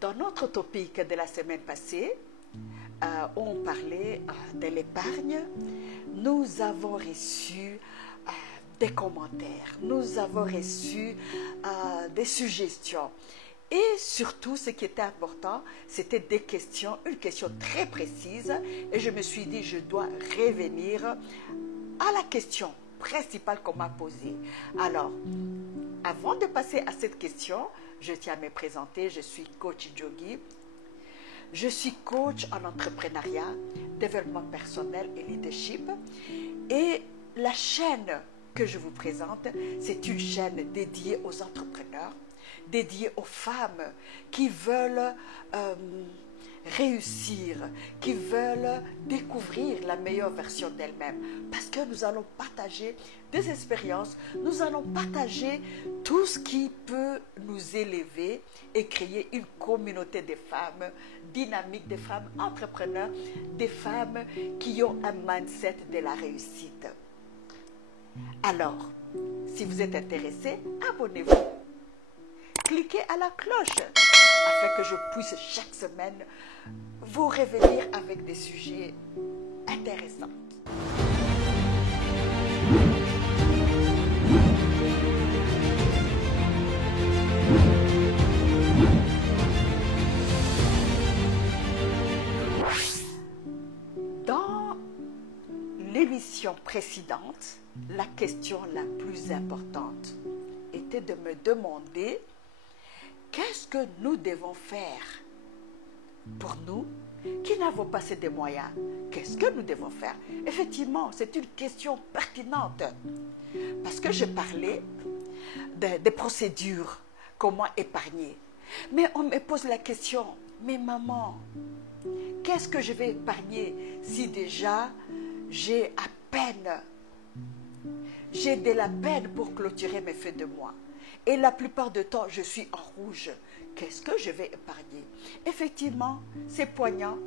Dans notre topic de la semaine passée, on parlait de l'épargne. Nous avons reçu des commentaires, nous avons reçu des suggestions. Et surtout, ce qui était important, c'était des questions, une question très précise. Et je me suis dit, je dois revenir à la question principale qu'on m'a posée. Alors, avant de passer à cette question, je tiens à me présenter. Je suis coach Jogi. Je suis coach en entrepreneuriat, développement personnel et leadership. Et la chaîne que je vous présente, c'est une chaîne dédiée aux entrepreneurs, dédiée aux femmes qui veulent réussir, qui veulent découvrir la meilleure version d'elles-mêmes. Parce que nous allons partager des expériences, nous allons partager tout ce qui peut nous élever et créer une communauté de femmes dynamiques, des femmes entrepreneurs, des femmes qui ont un mindset de la réussite. Alors, si vous êtes intéressé, abonnez-vous. Cliquez à la cloche afin que je puisse chaque semaine vous revenir avec des sujets intéressants. Dans l'émission précédente, la question la plus importante était de me demander qu'est-ce que nous devons faire pour nous qui n'avons pas assez de moyens. Qu'est-ce que nous devons faire? Effectivement, c'est une question pertinente parce que je parlais des procédures, comment épargner. Mais on me pose la question, mais maman, qu'est-ce que je vais épargner si déjà j'ai de la peine pour clôturer mes fins de mois? Et la plupart du temps, je suis en rouge. Qu'est-ce que je vais épargner? Effectivement, c'est poignant.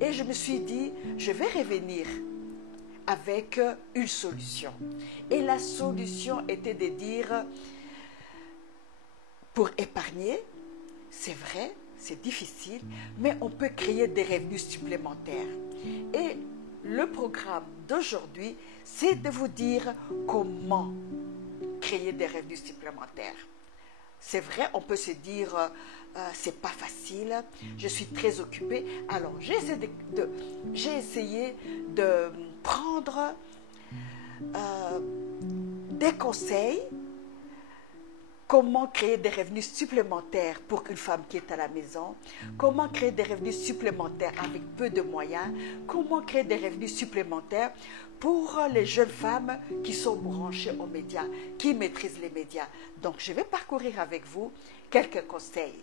Et je me suis dit, je vais revenir avec une solution. Et la solution était de dire, pour épargner, c'est vrai, c'est difficile, mais on peut créer des revenus supplémentaires. Et le programme d'aujourd'hui, c'est de vous dire comment créer des revenus supplémentaires. C'est vrai, on peut se dire, c'est pas facile, je suis très occupée. Alors, j'ai essayé de prendre des conseils, comment créer des revenus supplémentaires pour une femme qui est à la maison, comment créer des revenus supplémentaires avec peu de moyens, comment créer des revenus supplémentaires pour les jeunes femmes qui sont branchées aux médias, qui maîtrisent les médias. Donc, je vais parcourir avec vous quelques conseils.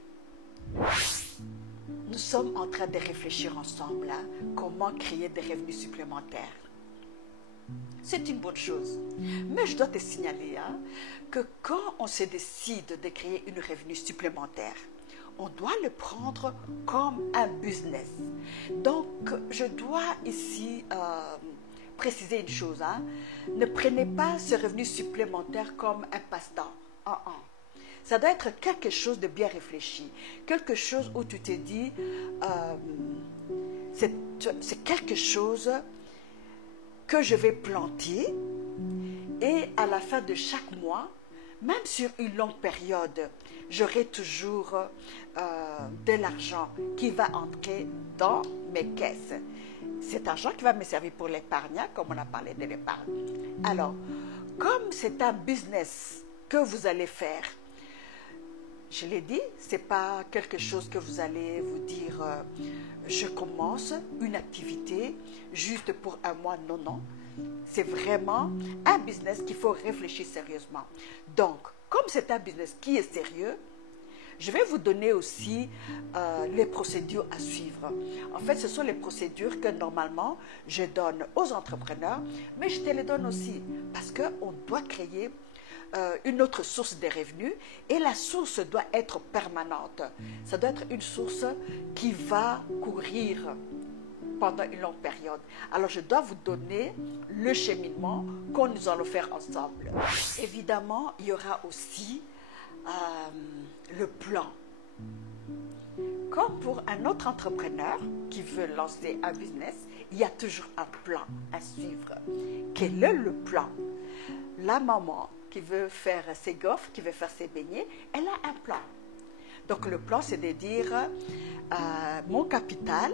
Nous sommes en train de réfléchir ensemble à comment créer des revenus supplémentaires. C'est une bonne chose. Mais je dois te signaler que quand on se décide de créer une revenu supplémentaire, on doit le prendre comme un business. Donc, je dois ici préciser une chose. Ne prenez pas ce revenu supplémentaire comme un passe-temps. Ça doit être quelque chose de bien réfléchi. Quelque chose où tu te dis, c'est quelque chose que je vais planter et à la fin de chaque mois, même sur une longue période, j'aurai toujours de l'argent qui va entrer dans mes caisses. Cet argent qui va me servir pour l'épargne, comme on a parlé de l'épargne. Alors, comme c'est un business que vous allez faire, je l'ai dit, ce n'est pas quelque chose que vous allez vous dire, je commence une activité juste pour un mois. Non, non. C'est vraiment un business qu'il faut réfléchir sérieusement. Donc, comme c'est un business qui est sérieux, je vais vous donner aussi les procédures à suivre. En fait, ce sont les procédures que normalement je donne aux entrepreneurs, mais je te les donne aussi parce qu'on doit créer une autre source de revenus et la source doit être permanente. Ça doit être une source qui va courir pendant une longue période. Alors, je dois vous donner le cheminement que nous allons faire ensemble. Évidemment, il y aura aussi le plan. comme pour un autre entrepreneur qui veut lancer un business, il y a toujours un plan à suivre. Quel est le plan? La maman qui veut faire ses gaufres, qui veut faire ses beignets, elle a un plan. Donc le plan, c'est de dire, mon capital,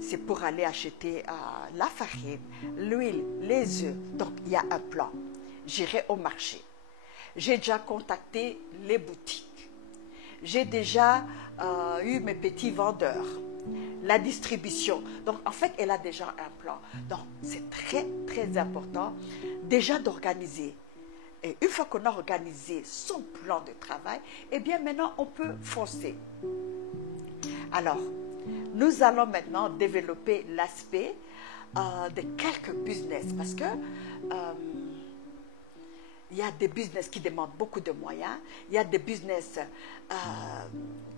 c'est pour aller acheter la farine, l'huile, les œufs. Donc il y a un plan. J'irai au marché. J'ai déjà contacté les boutiques. J'ai déjà eu mes petits vendeurs. La distribution. Donc, en fait, elle a déjà un plan. Donc, c'est très, très important déjà d'organiser. Et une fois qu'on a organisé son plan de travail, eh bien, maintenant, on peut foncer. Alors, nous allons maintenant développer l'aspect de quelques business parce que il y a des business qui demandent beaucoup de moyens, il y a des business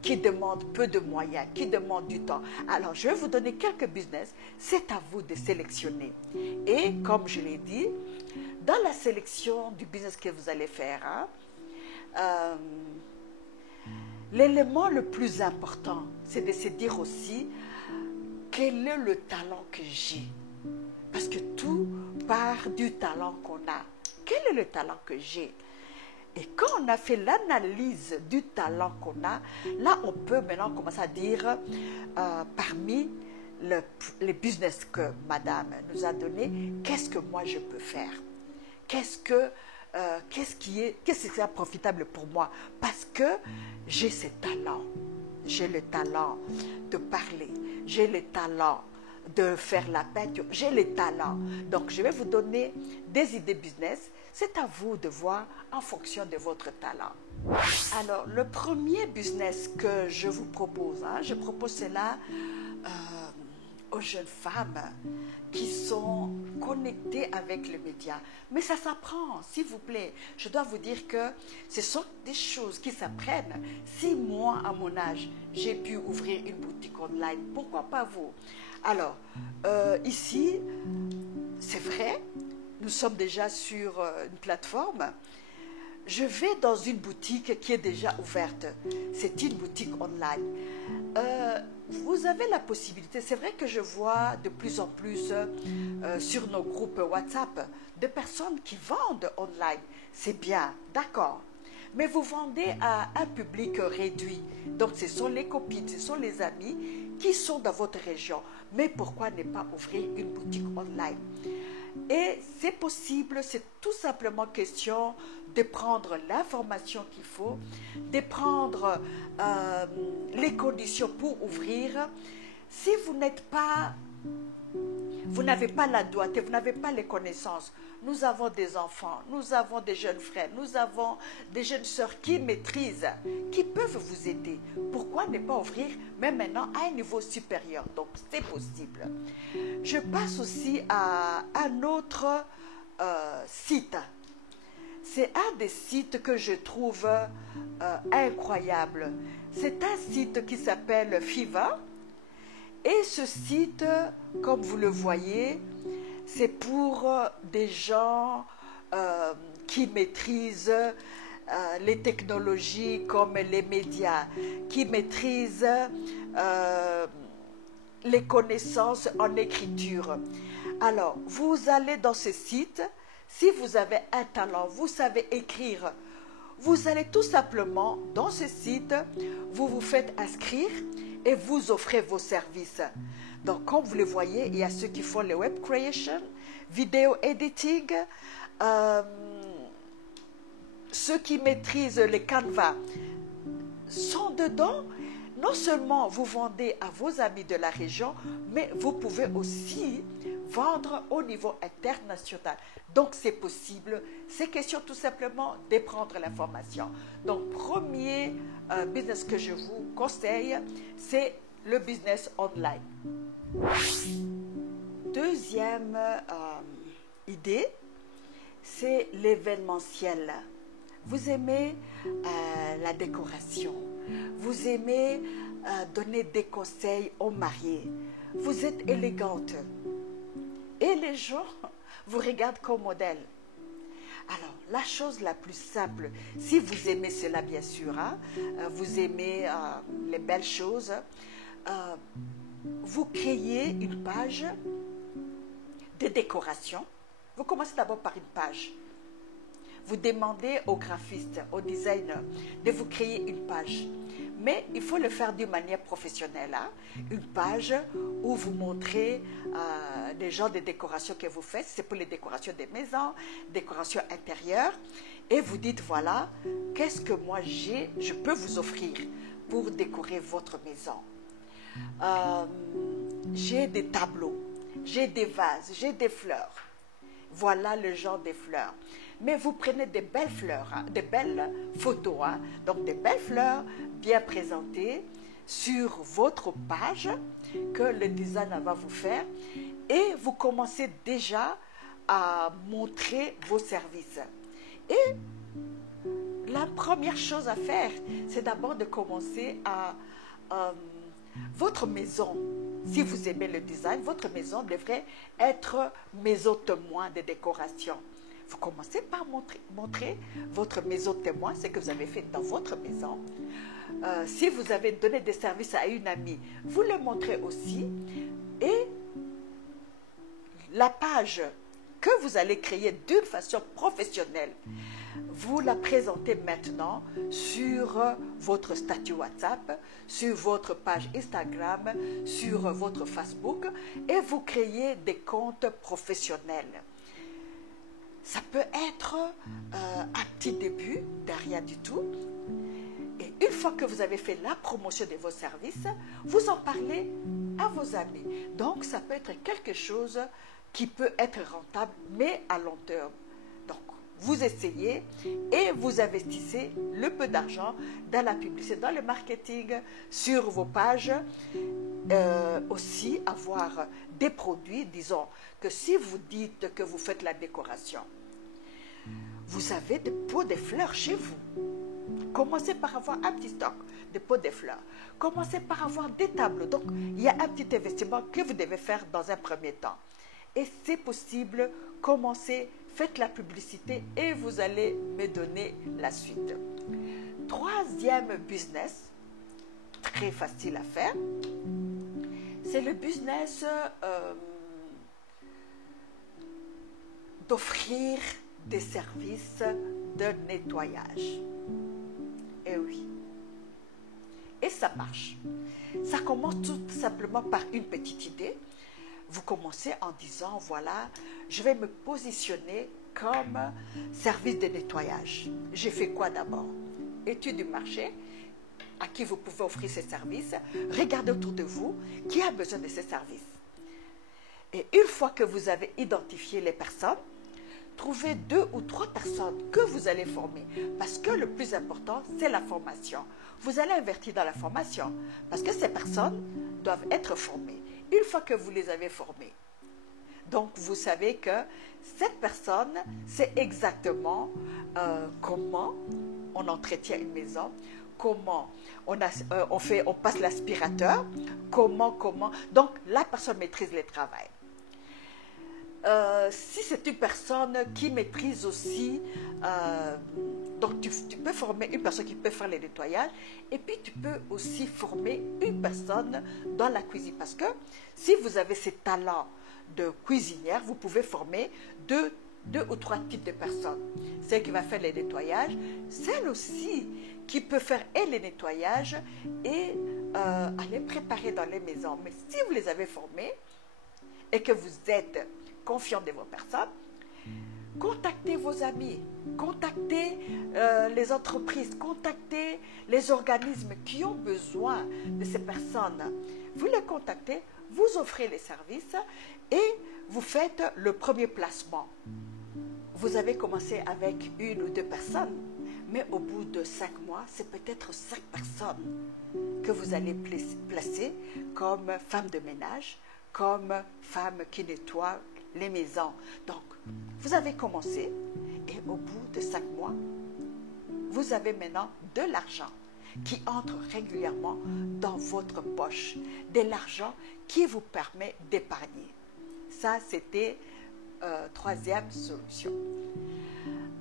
qui demandent peu de moyens, qui demandent du temps. Alors, je vais vous donner quelques business, c'est à vous de sélectionner. Et comme je l'ai dit, dans la sélection du business que vous allez faire, l'élément le plus important, c'est de se dire aussi quel est le talent que j'ai. Parce que tout part du talent qu'on a. Quel est le talent que j'ai? Et quand on a fait l'analyse du talent qu'on a, là, on peut maintenant commencer à dire, parmi les business que madame nous a donné, qu'est-ce que moi je peux faire? Qu'est-ce qui sera profitable pour moi? Parce que j'ai ce talent. J'ai le talent de parler. J'ai le talent de faire la peinture. J'ai le talent. Donc, je vais vous donner des idées business. C'est à vous de voir en fonction de votre talent. Alors, le premier business que je vous propose, je propose cela aux jeunes femmes qui sont connectées avec les médias. Mais ça s'apprend, s'il vous plaît. Je dois vous dire que ce sont des choses qui s'apprennent. Si moi, à mon âge, j'ai pu ouvrir une boutique online, pourquoi pas vous? Alors, ici, c'est vrai, nous sommes déjà sur une plateforme. Je vais dans une boutique qui est déjà ouverte. C'est une boutique online. Vous avez la possibilité, c'est vrai que je vois de plus en plus sur nos groupes WhatsApp de personnes qui vendent online. C'est bien, d'accord. Mais vous vendez à un public réduit. Donc ce sont les copines, ce sont les amis qui sont dans votre région. Mais pourquoi ne pas ouvrir une boutique online? Et c'est possible, c'est tout simplement question de prendre l'information qu'il faut, de prendre les conditions pour ouvrir. Si vous n'avez pas la doigté, vous n'avez pas les connaissances. Nous avons des enfants, nous avons des jeunes frères, nous avons des jeunes sœurs qui maîtrisent, qui peuvent vous aider. Pourquoi ne pas ouvrir, même maintenant, à un niveau supérieur? Donc, c'est possible. Je passe aussi à un autre site. C'est un des sites que je trouve incroyable. C'est un site qui s'appelle Fiverr. Et ce site, comme vous le voyez, c'est pour des gens qui maîtrisent les technologies comme les médias, qui maîtrisent les connaissances en écriture. Alors, vous allez dans ce site, si vous avez un talent, vous savez écrire, vous allez tout simplement dans ce site, vous vous faites inscrire et vous offrez vos services. Donc, comme vous le voyez, il y a ceux qui font les web creation, vidéo editing, ceux qui maîtrisent les canevas sont dedans. Non seulement vous vendez à vos amis de la région, mais vous pouvez aussi vendre au niveau international. Donc, c'est possible. C'est question tout simplement de prendre l'information. Donc, premier business que je vous conseille, c'est le business online. Deuxième idée, c'est l'événementiel. Vous aimez la décoration. Vous aimez donner des conseils aux mariés. Vous êtes élégante. Et les gens vous regardent comme modèle. Alors, la chose la plus simple, si vous aimez cela bien sûr, hein, vous aimez les belles choses, euh, vous créez une page de décoration. Vous commencez d'abord par une page. Vous demandez au graphiste, au designer, de vous créer une page. Mais il faut le faire d'une manière professionnelle. Hein? Une page où vous montrez les genres de décorations que vous faites. C'est pour les décorations des maisons, décorations intérieures. Et vous dites, voilà, qu'est-ce que moi je peux vous offrir pour décorer votre maison. J'ai des tableaux, j'ai des vases, j'ai des fleurs. Voilà le genre des fleurs. Mais vous prenez des belles fleurs, hein, des belles photos, hein, donc des belles fleurs bien présentées sur votre page que le designer va vous faire et vous commencez déjà à montrer vos services. Et la première chose à faire, c'est d'abord de commencer à... votre maison, si vous aimez le design, votre maison devrait être maison témoin de décoration. Vous commencez par montrer votre maison témoin, ce que vous avez fait dans votre maison. Si vous avez donné des services à une amie, vous le montrez aussi. Et la page que vous allez créer d'une façon professionnelle, vous la présentez maintenant sur votre statut WhatsApp, sur votre page Instagram, sur votre Facebook et vous créez des comptes professionnels. Ça peut être un petit début de rien du tout. Et une fois que vous avez fait la promotion de vos services, vous en parlez à vos amis. Donc, ça peut être quelque chose qui peut être rentable, mais à long terme. Donc, vous essayez et vous investissez le peu d'argent dans la publicité, dans le marketing, sur vos pages. Aussi avoir des produits, disons que si vous dites que vous faites la décoration, vous avez des pots de fleurs chez vous. Commencez par avoir un petit stock de pots de fleurs. Commencez par avoir des tableaux. Donc, il y a un petit investissement que vous devez faire dans un premier temps. Et c'est possible, commencez, faites la publicité et vous allez me donner la suite. Troisième business, très facile à faire, c'est le business d'offrir des services de nettoyage. Eh oui. Et ça marche. Ça commence tout simplement par une petite idée. Vous commencez en disant, voilà, je vais me positionner comme service de nettoyage. J'ai fait quoi d'abord? Étude du marché, à qui vous pouvez offrir ces services. Regardez autour de vous qui a besoin de ces services. Et une fois que vous avez identifié les personnes, trouvez 2 ou 3 personnes que vous allez former. Parce que le plus important, c'est la formation. Vous allez investir dans la formation parce que ces personnes doivent être formées. Une fois que vous les avez formées, donc vous savez que cette personne sait exactement comment on entretient une maison, comment on passe l'aspirateur, comment. Donc la personne maîtrise le travail. Si c'est une personne qui maîtrise aussi, donc tu peux former une personne qui peut faire le nettoyage et puis tu peux aussi former une personne dans la cuisine parce que si vous avez ces talents de cuisinière, vous pouvez former deux ou 3 types de personnes. Celle qui va faire le nettoyage, celle aussi qui peut faire et le nettoyage et aller préparer dans les maisons. Mais si vous les avez formés et que vous êtes confiant de vos personnes, contactez vos amis, contactez les entreprises, contactez les organismes qui ont besoin de ces personnes. Vous les contactez, vous offrez les services et vous faites le premier placement. Vous avez commencé avec 1 ou 2 personnes, mais au bout de 5 mois, c'est peut-être 5 personnes que vous allez placer comme femme de ménage, comme femme qui nettoie les maisons. Donc, vous avez commencé et au bout de 5 mois, vous avez maintenant de l'argent qui entre régulièrement dans votre poche, de l'argent qui vous permet d'épargner. Ça, c'était troisième solution.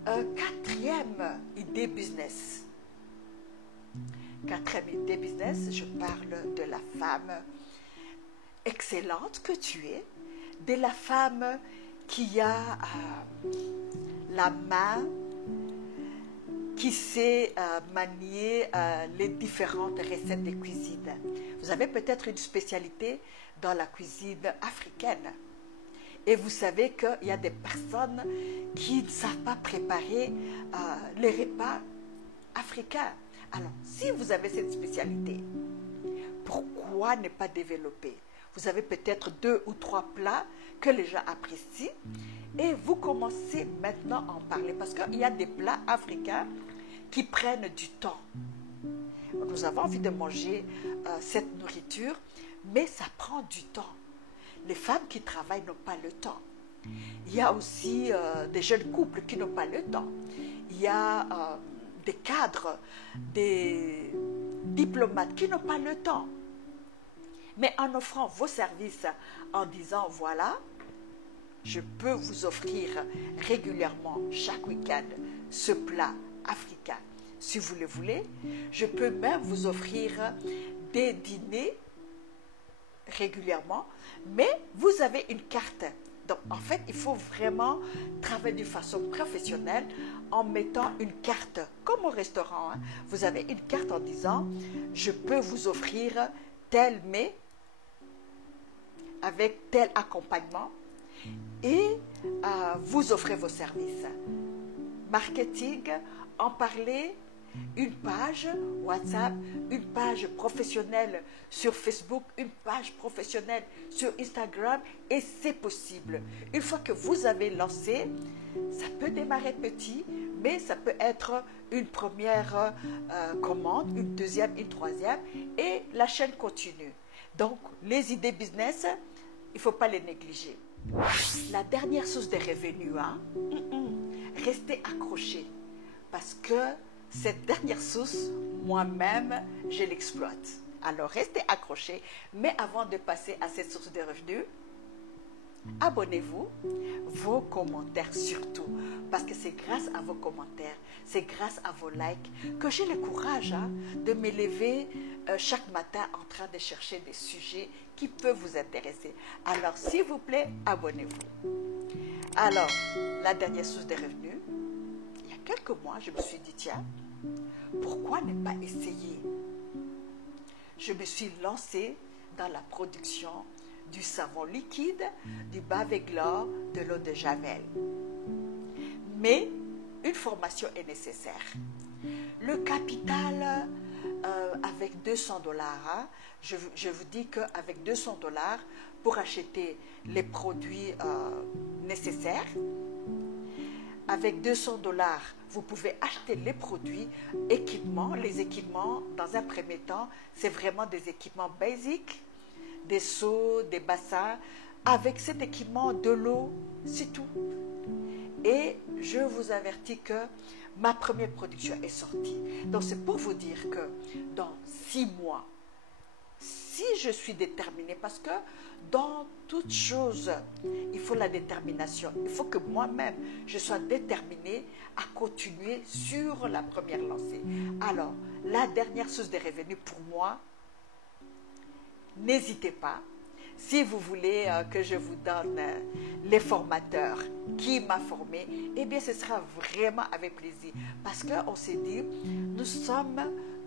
Quatrième idée business. Quatrième idée business, je parle de la femme excellente que tu es, de la femme qui a la main, qui sait manier les différentes recettes de cuisine. Vous avez peut-être une spécialité dans la cuisine africaine. Et vous savez qu'il y a des personnes qui ne savent pas préparer les repas africains. Alors, si vous avez cette spécialité, pourquoi ne pas développer? Vous avez peut-être 2 ou 3 plats que les gens apprécient et vous commencez maintenant à en parler parce qu'il y a des plats africains qui prennent du temps. Nous avons envie de manger cette nourriture, mais ça prend du temps. Les femmes qui travaillent n'ont pas le temps. Il y a aussi des jeunes couples qui n'ont pas le temps. Il y a des cadres, des diplomates qui n'ont pas le temps. Mais en offrant vos services, en disant voilà, je peux vous offrir régulièrement chaque week-end ce plat africain. Si vous le voulez, je peux même vous offrir des dîners régulièrement, mais vous avez une carte. Donc, en fait, il faut vraiment travailler de façon professionnelle en mettant une carte, comme au restaurant. Hein. Vous avez une carte en disant, je peux vous offrir tel mets avec tel accompagnement et vous offrez vos services. Marketing, en parler, une page WhatsApp, une page professionnelle sur Facebook, une page professionnelle sur Instagram et c'est possible. Une fois que vous avez lancé, ça peut démarrer petit, mais ça peut être une première commande, une deuxième, une troisième et la chaîne continue. Donc, les idées business, il ne faut pas les négliger. La dernière source de revenus, hein? Restez accrochés parce que cette dernière source, moi-même, je l'exploite. Alors, restez accrochés. Mais avant de passer à cette source de revenus, abonnez-vous, vos commentaires surtout. Parce que c'est grâce à vos commentaires, c'est grâce à vos likes que j'ai le courage de me lever chaque matin en train de chercher des sujets qui peuvent vous intéresser. Alors, s'il vous plaît, abonnez-vous. Alors, la dernière source de revenus, quelques mois, je me suis dit, tiens, pourquoi ne pas essayer? Je me suis lancée dans la production du savon liquide, du Baveglar, de l'eau de Javel. Mais une formation est nécessaire. Le capital, avec 200 $, hein, je vous dis qu'avec 200 $, pour acheter les produits nécessaires, avec 200 $, vous pouvez acheter les produits, équipements. Les équipements, dans un premier temps, c'est vraiment des équipements basiques, des seaux, des bassins. Avec cet équipement, de l'eau, c'est tout. Et je vous avertis que ma première production est sortie. Donc, c'est pour vous dire que dans 6 mois, si je suis déterminée, parce que dans toute chose, il faut la détermination. Il faut que moi-même, je sois déterminée à continuer sur la première lancée. Alors, la dernière source de revenus pour moi, n'hésitez pas. Si vous voulez que je vous donne les formateurs qui m'ont formé, eh bien, ce sera vraiment avec plaisir. Parce qu'on s'est dit, nous sommes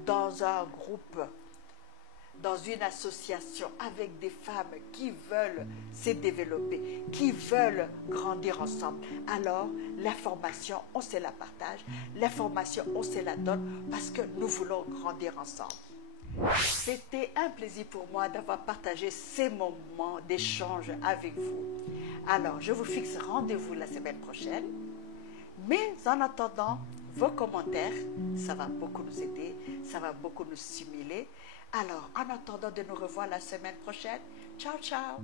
dans un groupe, dans une association avec des femmes qui veulent se développer, qui veulent grandir ensemble. Alors, l'information, on se la partage, l'information, on se la donne parce que nous voulons grandir ensemble. C'était un plaisir pour moi d'avoir partagé ces moments d'échange avec vous. Alors, je vous fixe rendez-vous la semaine prochaine. Mais en attendant, vos commentaires, ça va beaucoup nous aider, ça va beaucoup nous stimuler. Alors, en attendant de nous revoir la semaine prochaine, ciao, ciao!